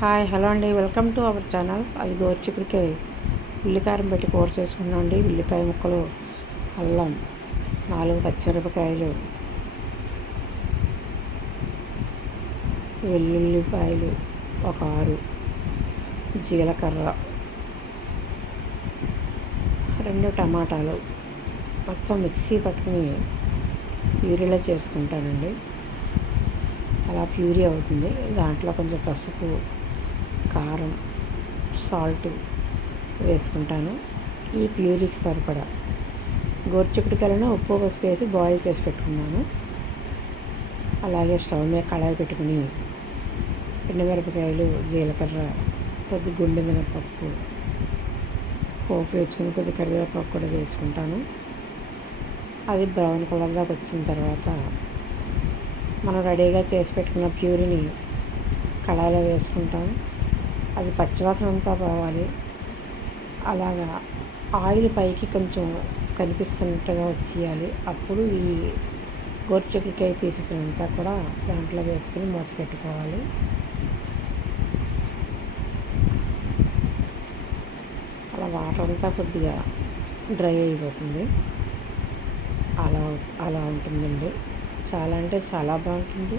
Hi hello అండి. Welcome to our channel. అది గోర్చికుడికే ఉల్లికారం పెట్టి కూర చేసుకున్నాం అండి. ఉల్లిపాయ ముక్కలు అల్లం నాలుగు పచ్చిమిరపకాయలు వెల్లుల్లిపాయలు ఒక ఆరు జీలకర్ర రెండు టమాటాలు మొత్తం మిక్సీ పట్టుకుని ప్యూరీలో చేసుకుంటానండి. అలా ప్యూరీ అవుతుంది. దాంట్లో కొంచెం పసుపు కారం సాల్ట్ వేసుకుంటాను. ఈ ప్యూరీకి సరిపడా గోరుచిక్కుడుకాయలను ఉప్పు పసుపు వేసి బాయిల్ చేసి పెట్టుకున్నాను. అలాగే స్టవ్ మీద కళాయి పెట్టుకుని ఎండుమిరపకాయలు జీలకర్ర కొద్ది గుండె మినపప్పు పోపు వేసుకుని కొద్ది కరివేపాకు కూడా వేసుకుంటాను. అది బ్రౌన్ కలర్లోకి వచ్చిన తర్వాత మనం రెడీగా చేసి పెట్టుకున్న ప్యూరిని కళాయిలో వేసుకుంటాం. అది పచ్చివాసన అంతా పోవాలి. అలాగా ఆయిల్ పైకి కొంచెం కనిపిస్తున్నట్టుగా వచ్చేయాలి. అప్పుడు ఈ గోరుచిక్కుడుకాయ పీసెస్ అంతా కూడా దాంట్లో వేసుకుని మూత పెట్టుకోవాలి. అలా వాటర్ అంతా కొద్దిగా డ్రై అయిపోతుంది. అలా అలా ఉంటుందండి. చాలా అంటే చాలా బాగుంటుంది.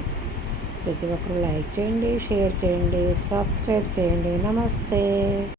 ప్రతి ఒక్కరు లైక్ చేయండి షేర్ చేయండి సబ్స్క్రైబ్ చేయండి. నమస్తే.